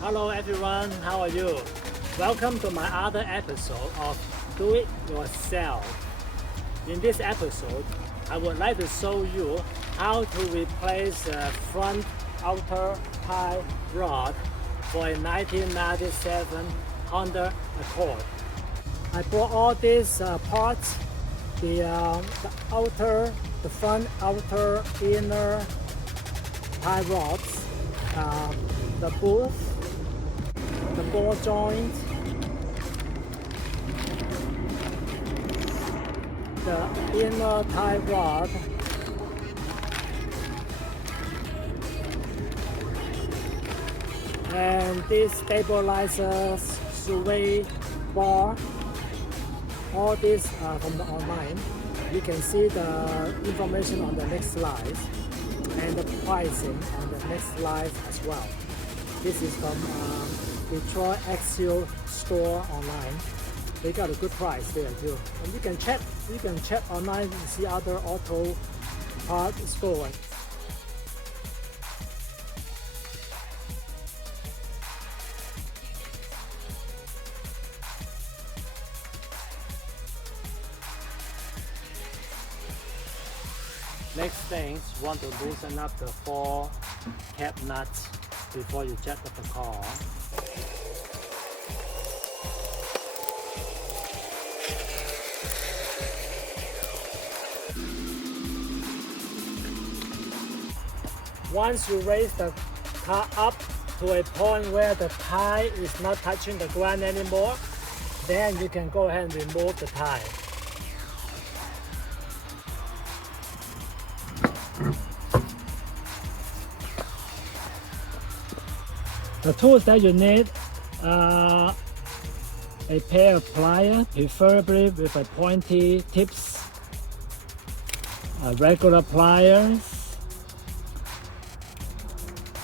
Hello everyone, how are you? Welcome to my other episode of Do It Yourself. In this episode, I would like to show you how to replace the front outer tie rod for a 1997 Honda Accord. I brought all these parts, the front, outer, inner tie rods, the booth, the ball joint, the inner tie rod, and this stabilizer sway bar. All this from the online. You can see the information on the next slide and the pricing on the next slide as well. This is from Detroit Axial store online. They got a good price there too. And you can check online and see other auto part stores. Next thing, you want to loosen up the 4 cap nuts before you jack up the car. Once you raise the car up to a point where the tie is not touching the ground anymore, then you can go ahead and remove the tie. The tools that you need are a pair of pliers, preferably with a pointy tips, regular pliers,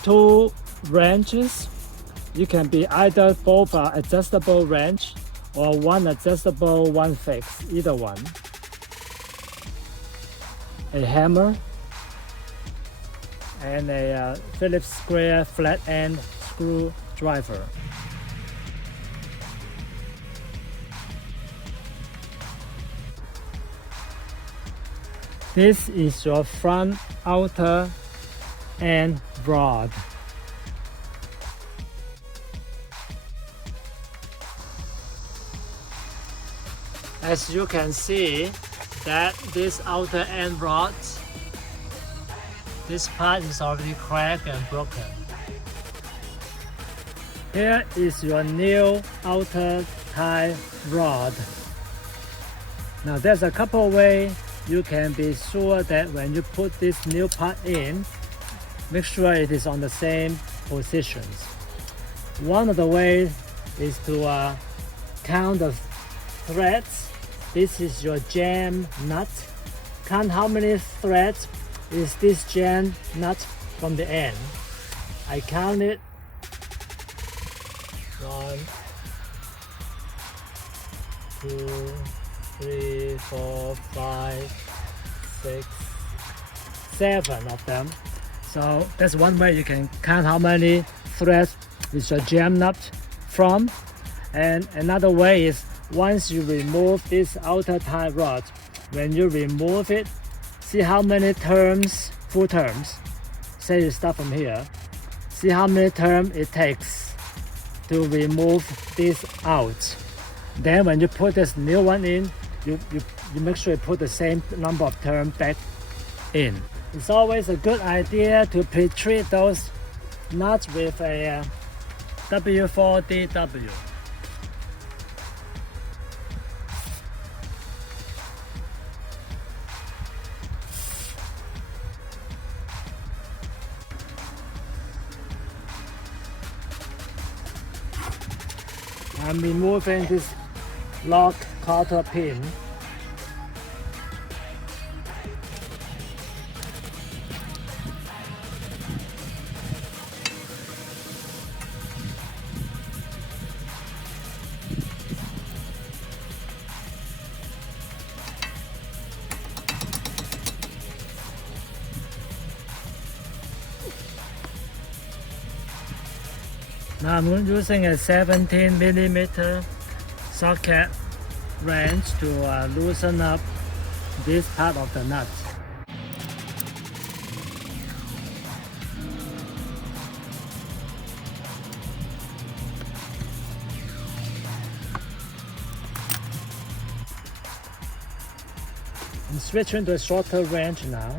2 wrenches. You can be either both adjustable wrench or one adjustable, one fixed, either one. A hammer and a Phillips square flat end screwdriver. This is your front outer end rod. As you can see that this outer end rod, this part is already cracked and broken. Here is your new outer tie rod. Now there's a couple ways you can be sure that when you put this new part in, make sure it is on the same positions. One of the ways is to count the threads. This is your jam nut. Count how many threads is this jam nut from the end. I counted 1, 2, 3, 4, 5, 6, 7 of them. So that's one way you can count how many threads is your jam nut from. And another way is once you remove this outer tie rod, when you remove it, see how many turns, full turns. Say you start from here. See how many turns it takes to remove this out. Then when you put this new one in, you make sure you put the same number of turns back in. It's always a good idea to pre-treat those nuts with a W4DW. I'm removing this lock cotter pin. Now I'm using a 17 millimeter socket wrench to loosen up this part of the nut. I'm switching to a shorter wrench now.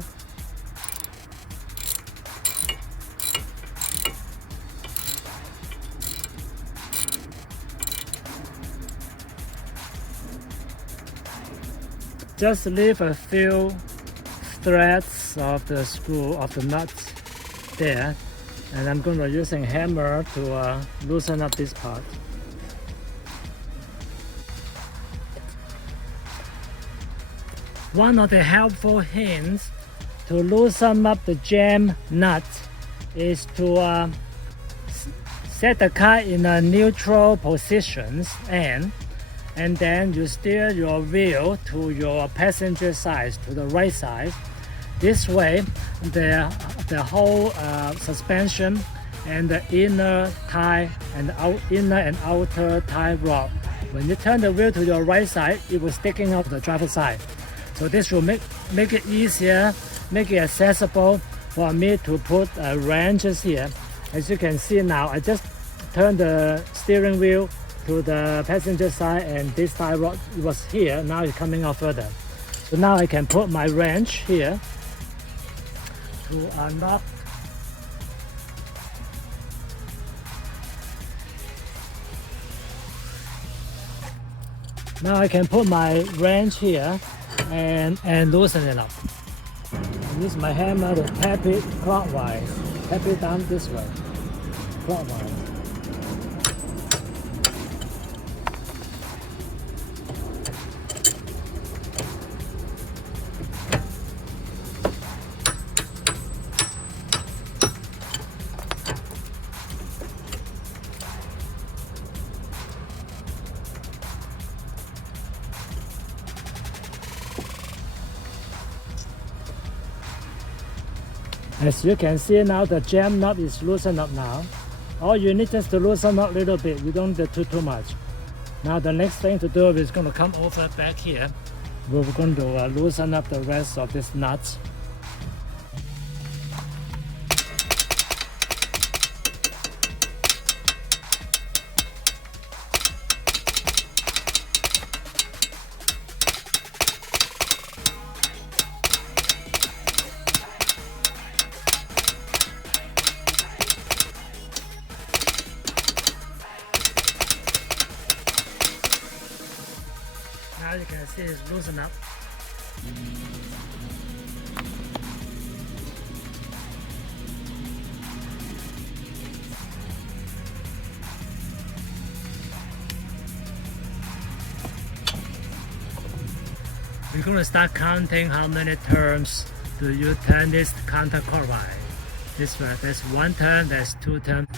Just leave a few threads of the screw of the nut there, and I'm going to use a hammer to loosen up this part. One of the helpful hints to loosen up the jam nut is to set the car in a neutral position, and then you steer your wheel to your passenger side, to the right side. This way, the whole suspension and the inner tie and inner and outer tie rod, when you turn the wheel to your right side, it will sticking out the driver's side. So this will make it easier, make it accessible for me to put wrenches here. As you can see now, I just turned the steering wheel to the passenger side, and this tie rod was here. Now it's coming out further. So now I can put my wrench here to unlock. Now I can put my wrench here and loosen it up. I use my hammer to tap it clockwise. Tap it down this way, clockwise. As you can see now, the jam nut is loosened up now. All you need is to loosen up a little bit. You don't need to too much. Now the next thing to do is going to come over back here. We're going to loosen up the rest of this nut. Now you can see it's loosened up. We're going to start counting how many turns do you turn this counterclockwise. This way, there's one turn, there's two turns.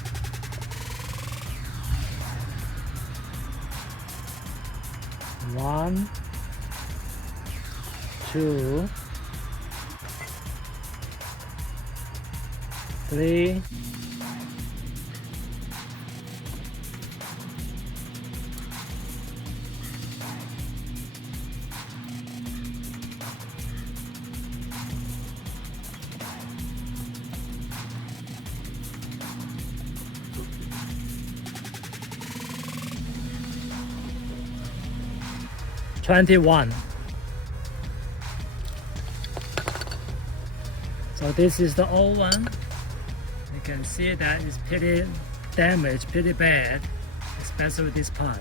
One, two, three, $21. So this is the old one. You can see that it's pretty damaged, pretty bad, especially this part.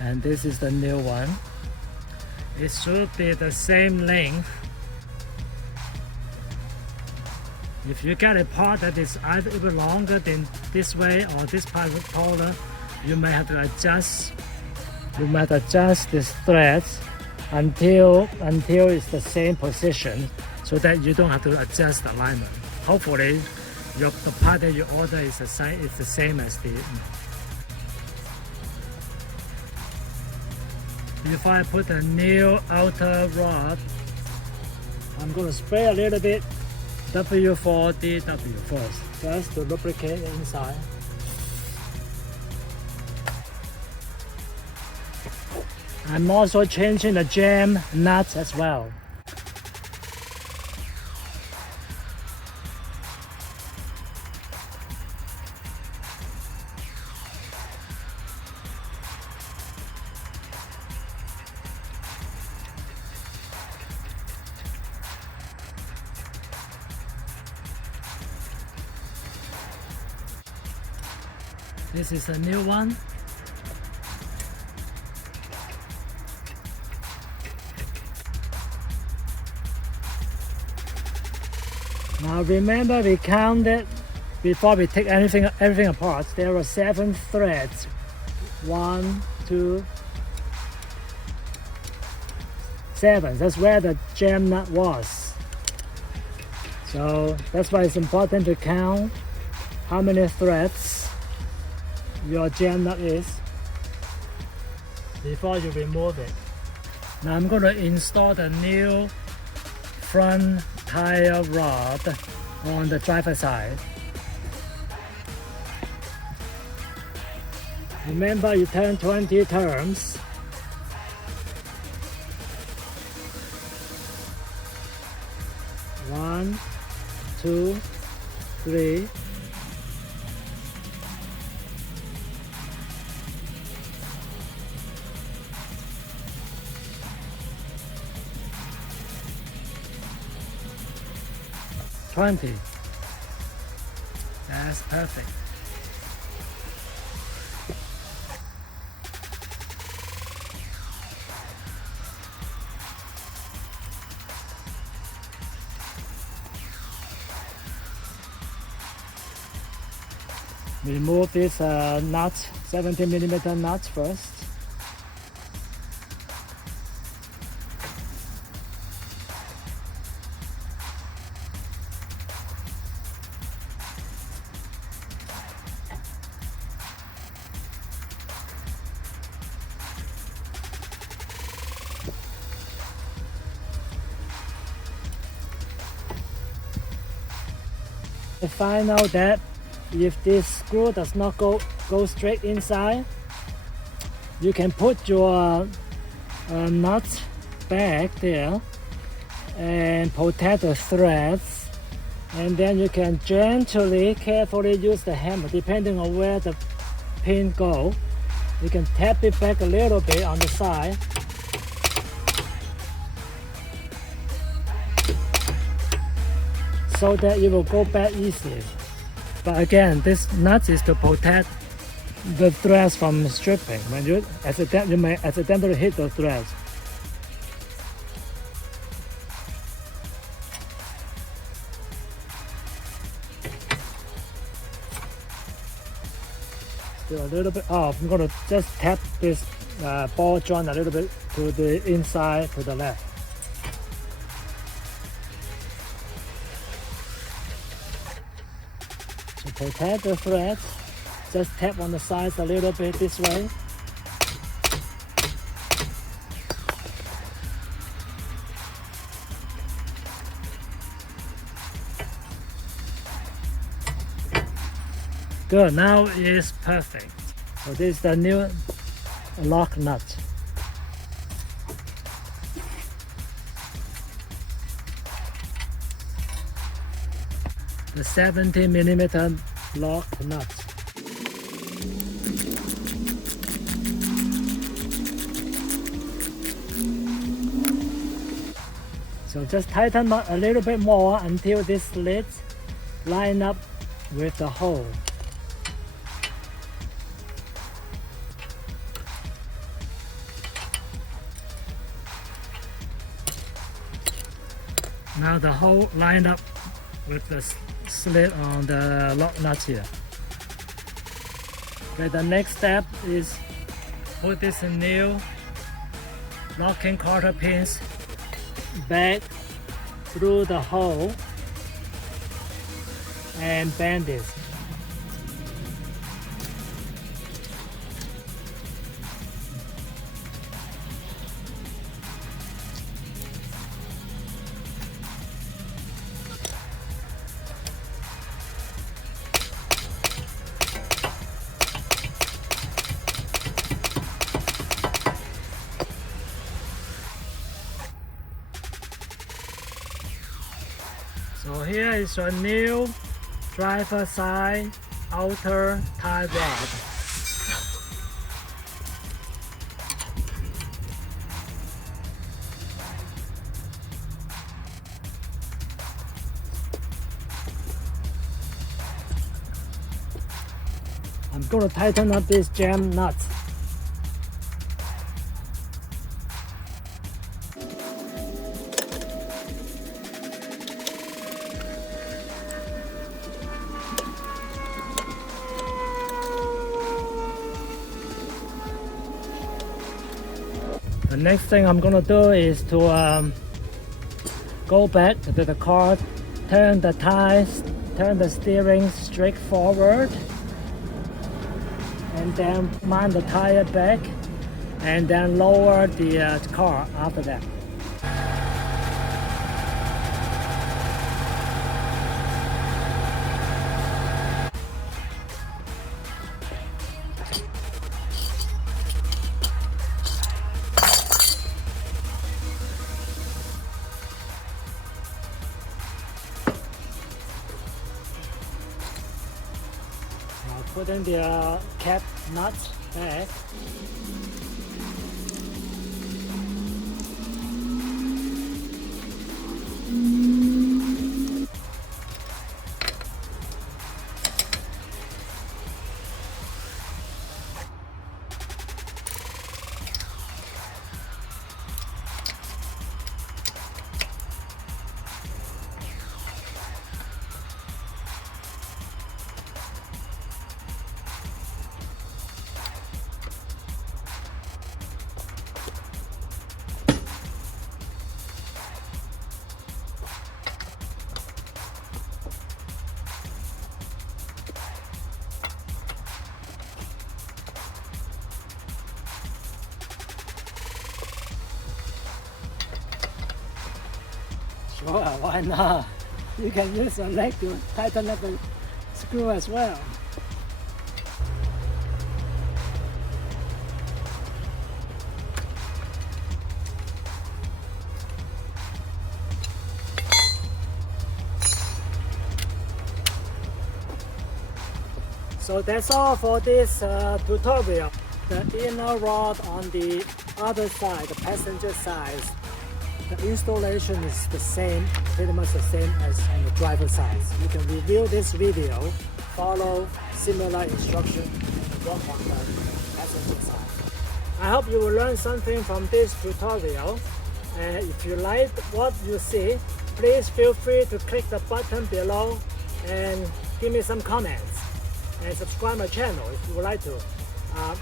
And this is the new one. It should be the same length. If you get a part that is either even longer than this way or this part is taller, you may have to adjust. You might adjust these threads until it's the same position, so that you don't have to adjust the alignment. Hopefully, the part that you order is the same as the. Before I put the new outer rod, I'm going to spray a little bit W4DW first to lubricate the inside. I'm also changing the jam nuts as well. This is a new one. Now remember, we counted before we take everything apart. There were 7 threads. 1, 2, 7. That's where the jam nut was. So that's why it's important to count how many threads your jam nut is before you remove it. Now I'm going to install the new front tire rod on the driver's side. Remember, you turn 20 turns. One, 2, 3. That's perfect. Remove this nut, 70mm nut first. I find out that if this screw does not go straight inside, you can put your nut back there and protect the threads, and then you can gently, carefully use the hammer depending on where the pin go. You can tap it back a little bit on the side. So that it will go back easily. But again, this nut is to protect the threads from stripping. When you may accidentally hit the threads. Still a little bit off. I'm going to just tap this ball joint a little bit to the inside, to the left. To protect the threads, just tap on the sides a little bit this way. Good, now it is perfect. So this is the new lock nut. The 70mm lock nut. So just tighten up a little bit more until this slit line up with the hole. Now the hole lined up with the slit on the lock nut here. Okay, the next step is put this new locking quarter pins back through the hole and bend this. So here is your new driver side outer tie rod. I'm going to tighten up this jam nut. The next thing I'm going to do is to go back to the car, turn the tires, turn the steering straight forward, and then mount the tire back, and then lower the car after that. Put in the cap nut back. Sure, why not? You can use your leg to tighten up the screw as well. So that's all for this tutorial. The inner rod on the other side, the passenger side, the installation is the same, pretty much the same as on the driver side. You can review this video, follow similar instruction, and work on the passenger side. I hope you will learn something from this tutorial. And if you like what you see, please feel free to click the button below and give me some comments. And subscribe my channel if you would like to.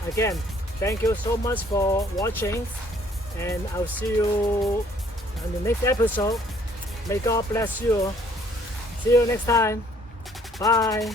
Again, thank you so much for watching, and I'll see you in the next episode. May God bless you. See you next time. Bye.